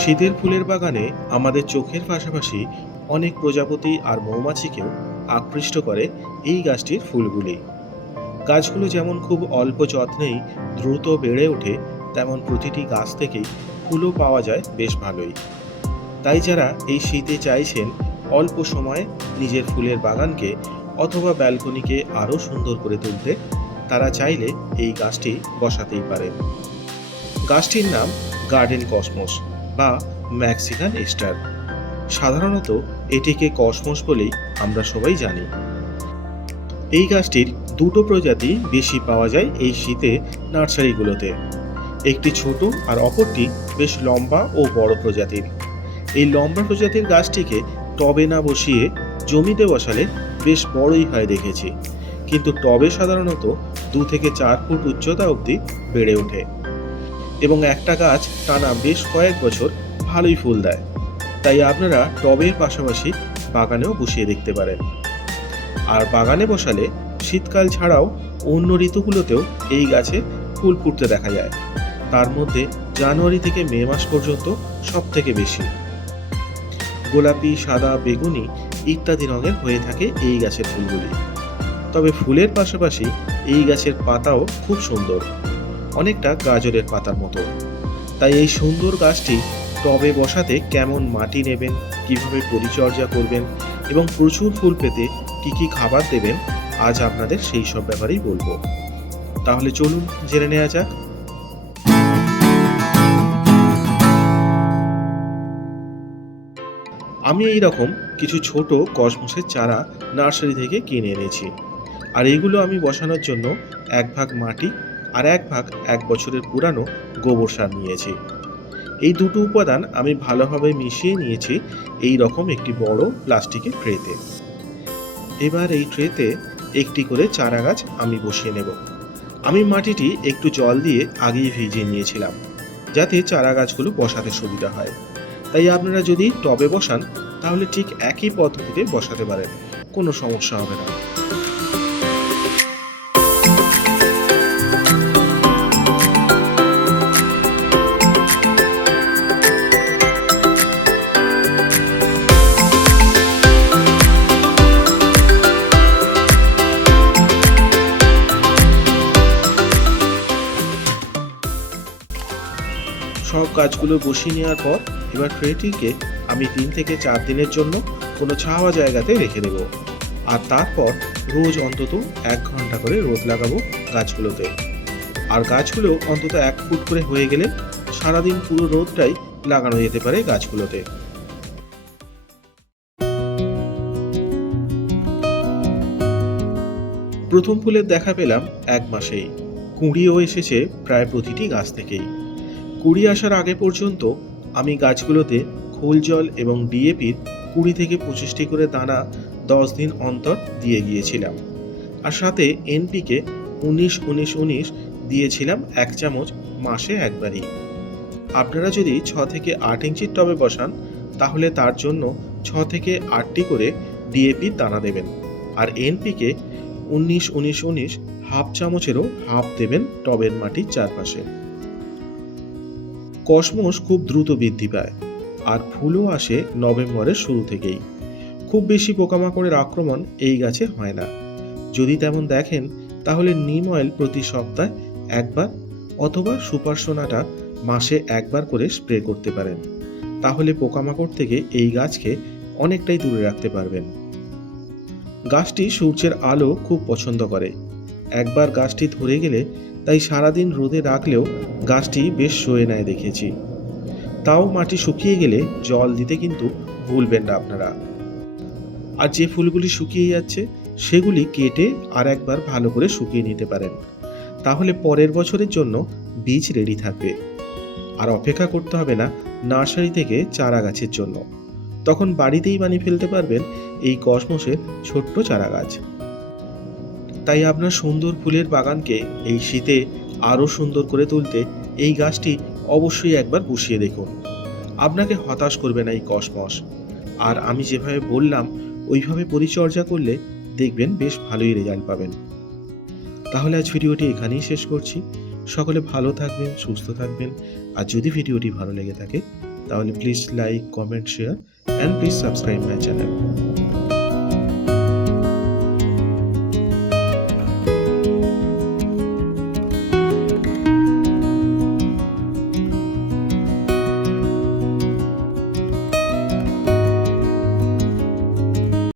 শীতের ফুলের বাগানে আমাদের চোখের পাশাপাশি অনেক প্রজাপতি আর মৌমাছিকেও আকৃষ্ট করে এই গাছটির ফুলগুলি। গাছগুলো যেমন খুব অল্প যত্নেই দ্রুত বেড়ে ওঠে, তেমন প্রতিটি গাছ থেকেই ফুলও পাওয়া যায় বেশ ভালোই। তাই যারা এই শীতে চাইছেন অল্প সময়ে নিজের ফুলের বাগানকে অথবা ব্যালকনিকে আরও সুন্দর করে তুলতে, তারা চাইলে এই গাছটি বসাতেই পারেন। গাছটির নাম গার্ডেন কসমোস বা ম্যাক্সিকান স্টার। সাধারণত এটিকে কসমস বলেই আমরা সবাই জানি। এই গাছটির দুটো প্রজাতি বেশি পাওয়া যায় এই শীতে নার্সারিগুলোতে। একটি ছোট আর অপরটি বেশ লম্বা ও বড় প্রজাতির। এই লম্বা প্রজাতির গাছটিকে টবে না বসিয়ে জমিতে বসালে বেশ বড়ই হয় দেখেছি। কিন্তু টবে সাধারণত দু থেকে চার ফুট উচ্চতা অবধি বেড়ে ওঠে। এবং একটা গাছ টানা বেশ কয়েক বছর ভালোই ফুল দেয়। তাই আপনারা টবের পাশাপাশি বাগানেও বসিয়ে দেখতে পারেন। আর বাগানে বসালে শীতকাল ছাড়াও অন্য ঋতুগুলোতেও এই গাছে ফুল ফুটতে দেখা যায়। তার মধ্যে জানুয়ারি থেকে মে মাস পর্যন্ত সব থেকে বেশি। গোলাপি, সাদা, বেগুনি ইত্যাদি রঙের হয়ে থাকে এই গাছের ফুলগুলি। তবে ফুলের পাশাপাশি এই গাছের পাতাও খুব সুন্দর। অনেকটা গাজরের পাতার মতো। তাই এই সুন্দর গাছটি টবে বসাতে কেমন মাটি নেবেন, কীভাবে পরিচর্যা করবেন এবং প্রচুর ফুল পেতে কি কি খাবার দেবেন, আজ আপনাদের সেই সব ব্যাপারেই বলব। তাহলে চলুন জেনে নেওয়া যাক। আমি এই রকম কিছু ছোট কসমোসের চারা নার্সারি থেকে কিনে এনেছি। আর এগুলো আমি বসানোর জন্য এক ভাগ মাটি আর এক ভাগ এক বছরের পুরানো গোবর সার নিয়েছি। এই দুটো উপাদান আমি ভালোভাবে মিশিয়ে নিয়েছি এই রকম একটি বড় প্লাস্টিকের ট্রেতে। এবার এই ট্রেতে একটি করে চারা গাছ আমি বসিয়ে নেব। আমি মাটিটি একটু জল দিয়ে আগেই ভিজিয়ে নিয়েছিলাম, যাতে চারা গাছগুলো বসাতে সুবিধা হয়। তাই আপনারা যদি টবে বসান, তাহলে ঠিক একই পদ্ধতিতে বসাতে পারেন। কোনো সমস্যা হবে না। সব গাছগুলো বসিয়ে নেওয়ার পর এবার ট্রেটিকে আমি তিন থেকে চার দিনের জন্য কোনো ছাওয়া জায়গাতে রেখে দেবো। আর তারপর রোজ অন্তত এক ঘণ্টা করে রোদ লাগাবো গাছগুলোতে। আর গাছগুলো অন্তত এক ফুট করে হয়ে গেলে সারাদিন পুরো রোদটাই লাগানো যেতে পারে গাছগুলোতে। প্রথম ফুলের দেখা পেলাম এক মাসেই। কুঁড়িও এসেছে প্রায় প্রতিটি গাছ থেকেই। কুড়ি আসার আগে পর্যন্ত আমি গাছগুলোতে খোল জল এবং ডিএপির কুড়ি থেকে পঁচিশটি করে দানা দশ দিন অন্তর দিয়ে গিয়েছিলাম। আর সাথে এনপিকে উনিশ উনিশ উনিশ দিয়েছিলাম এক চামচ মাসে একবারই। আপনারা যদি ছ থেকে আট ইঞ্চির টবে বসান, তাহলে তার জন্য ছ থেকে আটটি করে ডিএপির দানা দেবেন। আর এনপিকে উনিশ উনিশ উনিশ হাফ চামচেরও হাফ দেবেন টবের মাটির চারপাশে। কসমোস খুব দ্রুত বৃদ্ধি পায়, আর ফুলও আসে নভেম্বরের শুরু থেকেই। খুব বেশি পোকামাকড়ের আক্রমণ এই গাছে হয় না। যদি তেমন দেখেন, তাহলে নিম অয়েল প্রতি সপ্তাহে একবার অথবা সুপার সোনাটা মাসে একবার করে স্প্রে করতে পারেন। তাহলে পোকামাকড় থেকে এই গাছকে অনেকটাই দূরে রাখতে পারবেন। গাছটি সূর্যের আলো খুব পছন্দ করে। একবার গাছটি ধরে গেলে তাই সারাদিন রোদে রাখলেও গাছটি বেশ সয়ে নেয় দেখেছি। তাও মাটি শুকিয়ে গেলে জল দিতে কিন্তু ভুলবেন না আপনারা। আর যে ফুলগুলি শুকিয়ে যাচ্ছে, সেগুলি কেটে আর একবার ভালো করে শুকিয়ে নিতে পারেন। তাহলে পরের বছরের জন্য বীজ রেডি থাকবে। আর অপেক্ষা করতে হবে না নার্সারি থেকে চারা গাছের জন্য। তখন বাড়িতেই বানিয়ে ফেলতে পারবেন এই কসমোসের ছোট্ট চারা গাছ। তাই আপনার সুন্দর ফুলের বাগানকে এই শীতে আরও সুন্দর করে তুলতে এই গাছটি অবশ্যই একবার বসিয়ে দেখুন। আপনাকে হতাশ করবে না এই কসমস। আর আমি যেভাবে বললাম, ওইভাবে পরিচর্যা করলে দেখবেন বেশ ভালোই রেজাল্ট পাবেন। তাহলে আজ ভিডিওটি এখানেই শেষ করছি। সকলে ভালো থাকবেন, সুস্থ থাকবেন। আর যদি ভিডিওটি ভালো লেগে থাকে, তাহলে please like comment share and please subscribe my channel